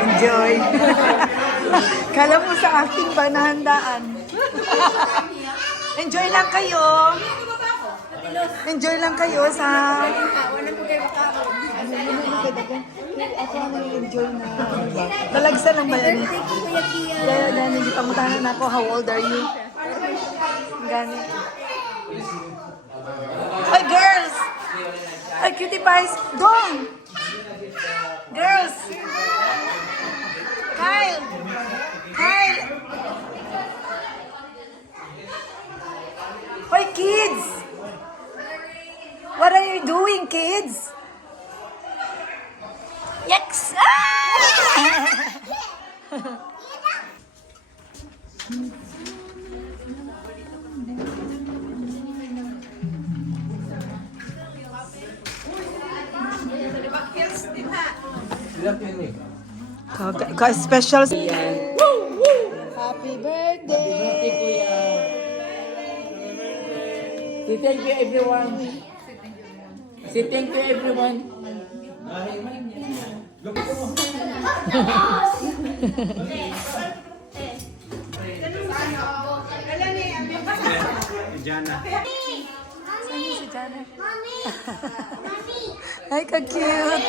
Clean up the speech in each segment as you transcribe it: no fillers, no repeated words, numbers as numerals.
Enjoy. Kala mo sa akin ba nahandaan? Enjoy lang kayo. Enjoy lang kayo sa... Ako ang enjoy na... Talagsa lang ba yan? Kaya dahil hindi pangutanan ako, how old are you? Gani. Ay, girls! Ay, cutie pies! Dong! Girls! Kyle! Kyle! Hoy, kids! What are you doing, kids? Yes! Ah! Special. Happy birthday! Say thank you everyone. Say thank you everyone. Jana. Saan si Jana? Ay, ka-cute.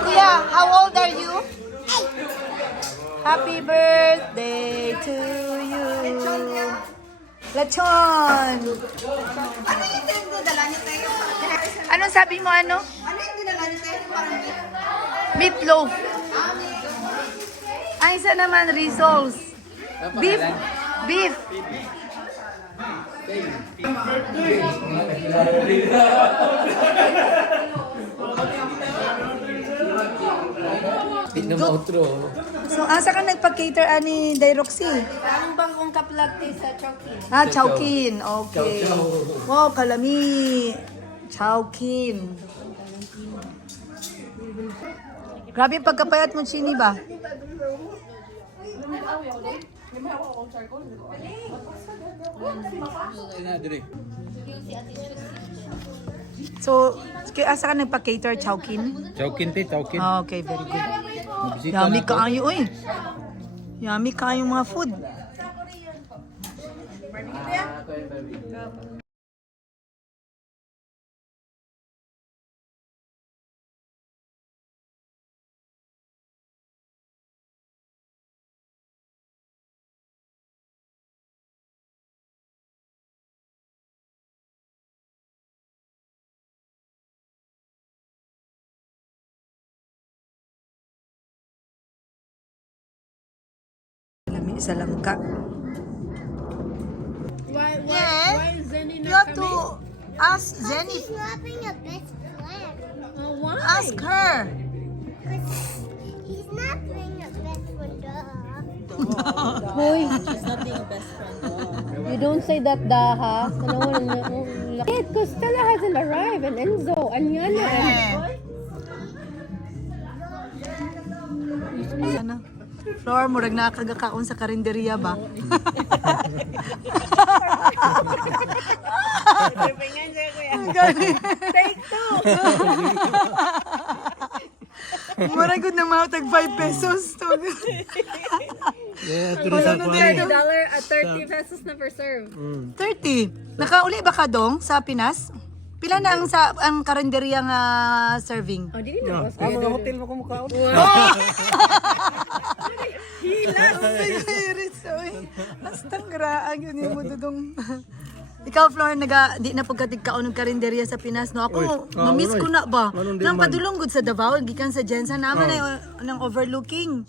Kuya, how old are you? Happy birthday to you. Lechon. Anong sabi mo, ano? Meatloaf. Ay, isa naman, rissoles. Beef. Beef. So, asa ka nagpa-cater ani Dairoxy? Ang bangkong kaplagti sa Chowking. Ah, Chowkin. Okay. Wow, kalami. Chowkin. Grabe yung pagkapayat mo, Chini ba? So, asa ka nagpa-cater, Chowkin? Chowkin te, chowkin. Ah, okay, very good. Yummy kaayo, oy. Yummy kaayo mga food. Lami sa langka. Why is Zenny You not have to coming? ask Jenny. He's having a best friend. Oh, why? Ask her. He's not being a best friend. Hoy, she's not being a best friend. You don't say that, Daha. Because Stella hasn't arrived, and Enzo, and Yana, Ano? Flor, murag nakagakaon sa karinderiya ba? Take two! Murag good na mga tag 5 pesos. $30 at 30 pesos na per serve. 30. Nakauli ba ka dong sa Pinas? Pila na ang karinderiya nga serving? Oh, di na. Mga hotel mo kumukha. Astang graan yun yung mududong. Ikaw, Flor, di na pagkatigkaon ng karinderya sa Pinas, no? Ako, mamiss ko na ba? Nang padulunggod sa Davao, gikan sa Jensen, naman na ng overlooking.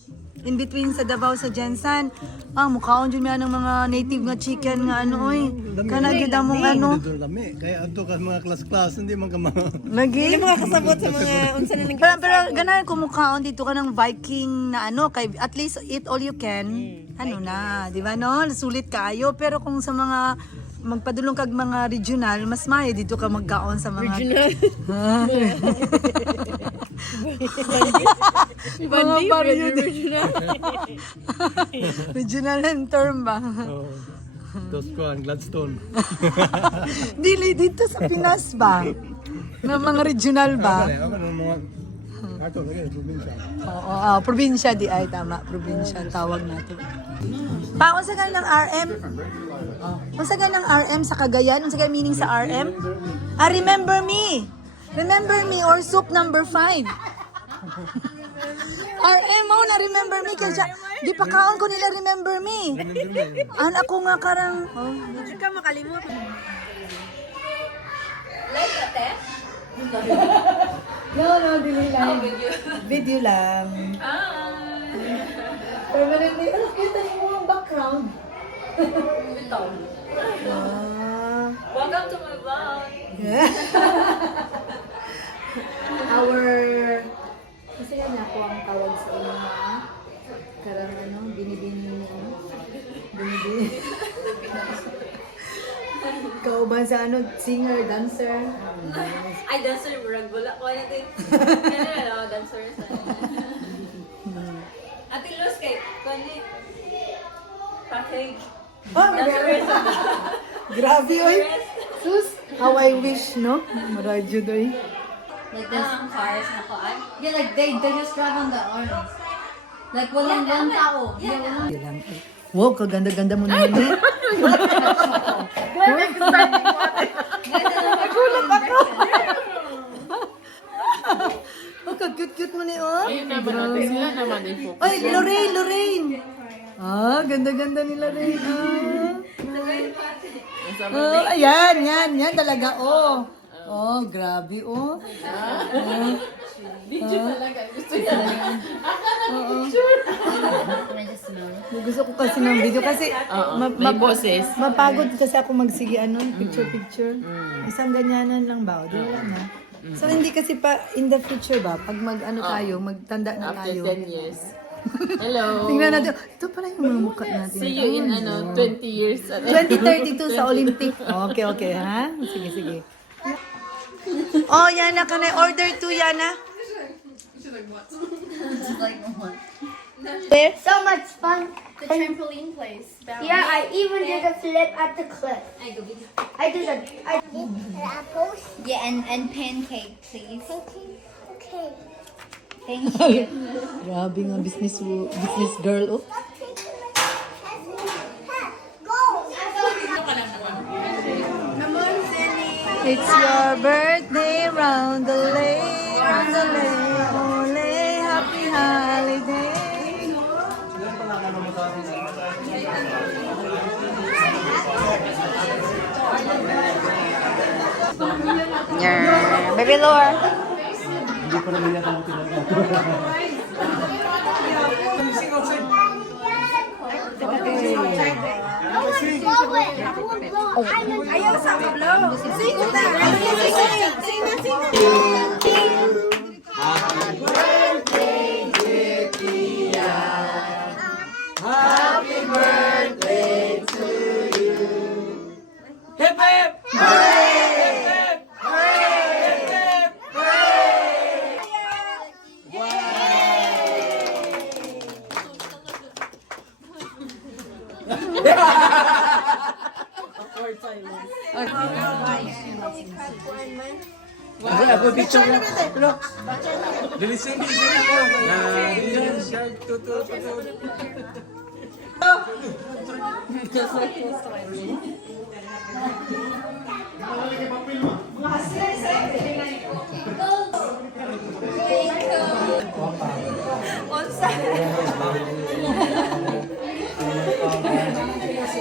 In between sa Davao sa Jensen. Mukhaon dyan mga ng mga native nga chicken nga ano, oy. Kanagid among ano. Kaya ato ka mga class-class, hindi man ka mga... Lagi? Hindi mga kasabot sa mga unsa na nag Pero ganahan kumukhaon dito ka ng Viking na ano, kay at least eat all you can. Ano na, di ba no? Sulit kayo. Pero kung sa mga magpadulong kag mga regional, mas mayo dito ka magkaon sa mga... Regional. Mga baryo din. Regional and term ba? Oh. Toscuan, Gladstone. Dili, dito sa Pinas ba? Na mga regional ba? Ako ng mga... Ato, lagi, probinsya. Oo, probinsya di ay tama, probinsya ang tawag natin. Pa, unsa ka ng RM? Unsa ka ng RM sa Cagayan? Unsa ka meaning sa RM? Ah, remember me. Remember me or soup number 5. RM mo na remember me kaya di pa kaon ko nila remember me. An ako nga karang ka makalimot. No, dili lang. Video lang. Permanently, ano kita mo ang background? Welcome to my vlog. Our kasi yan ako ang tawag sa inyo na karang ano, binibini kauban sa ano, singer, dancer. Ay, dancer, murag wala ko na din. Ano, dancer sa. Ate Luz, kay, kani, package. Oh, grabe oy. Sus, how I wish, no? Maradyo doy. Like there's some cars na ko ay. Yeah, like they just drive on the orange. Like walang tao. Yeah. Wow, kaganda-ganda mo naman eh. Nagulat ako. Oh, kag-cute-cute mo ni oh. Sila naman din po. Ay, Lorraine. Ah, ganda-ganda ni Lorraine. Oh, ayan, yan talaga, oh. Oh, grabe, oh. Video talaga. Gusto niya. Gusto ko kasi ng video kasi May boses. mapagod kasi ako magsige ano, picture. Isang ganyanan lang ba? Di wala na. So hindi kasi pa in the future ba, pag mag ano tayo, magtanda na After tayo. 10 years. Hello. Tingnan natin. Ito pala yung mga mukha natin. See you in 20 years. 2032 sa Olympic. Okay, ha? Sige. Oh, Yana, can I order 2, Yana? So much fun. The trampoline place. Yeah, I even did a flip at the cliff. I did apples. Yeah, and pancake, please. Okay. Thank you. Grabe nga business girl, oh. It's your birthday, round the lane, ole, happy holiday. Baby Lore. Hindi ko naman yata Ayaw sa kablo. Sing na. Hip hip! Ako picture na. Bilis yung picture ko. Yan, shark, tutu.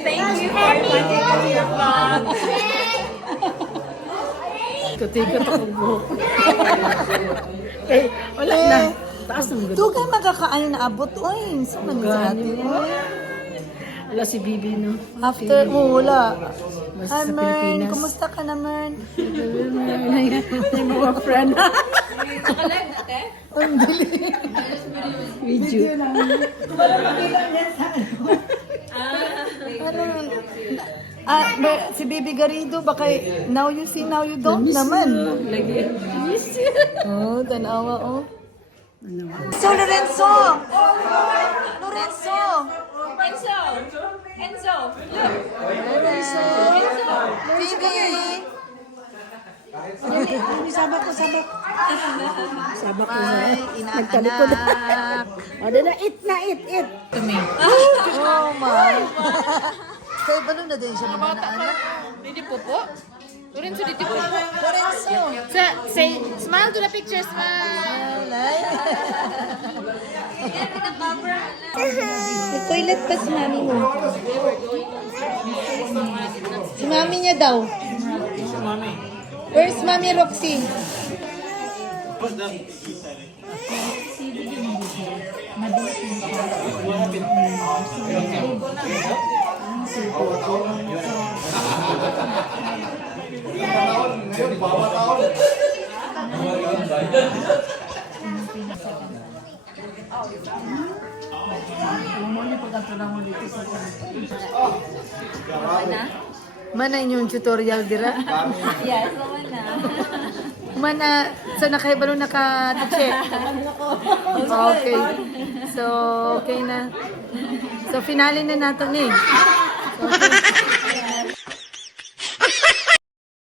Thank you for watching your vlog. Katigat ako buhok. Eh, wala na. Taas ng gusto. Ito kayo magkakaano na abot, oy. Saan man sa atin, oy. Wala si Bibi, no? After, wala. Mas Hi, sa Mern. Pilipinas. Kumusta ka na, Mern? Yung mga friend. Ang dali. Video. Parang makita niya sa ano. Parang, si Bibi Garrido, baka now you see, now you don't naman. Lagi. Oh, tanawa, oh. So, Lorenzo! Lorenzo! Enzo, look. Baby! Sabak ko. Ay, inaanak. O, na, eat. Oh my. Kaya balon na din siya mga anak. Didi po po. Lorenzo, didi po po. Lorenzo! Say, smile to the picture, smile. Toilet pa si mami mo. Si mami niya daw. Where's Mami Roxy? Mana yung tutorial dira? Yes, naman na. Mana, so nakaibalo naka-check? Okay. So, okay na. So, finale na nato ni. Okay.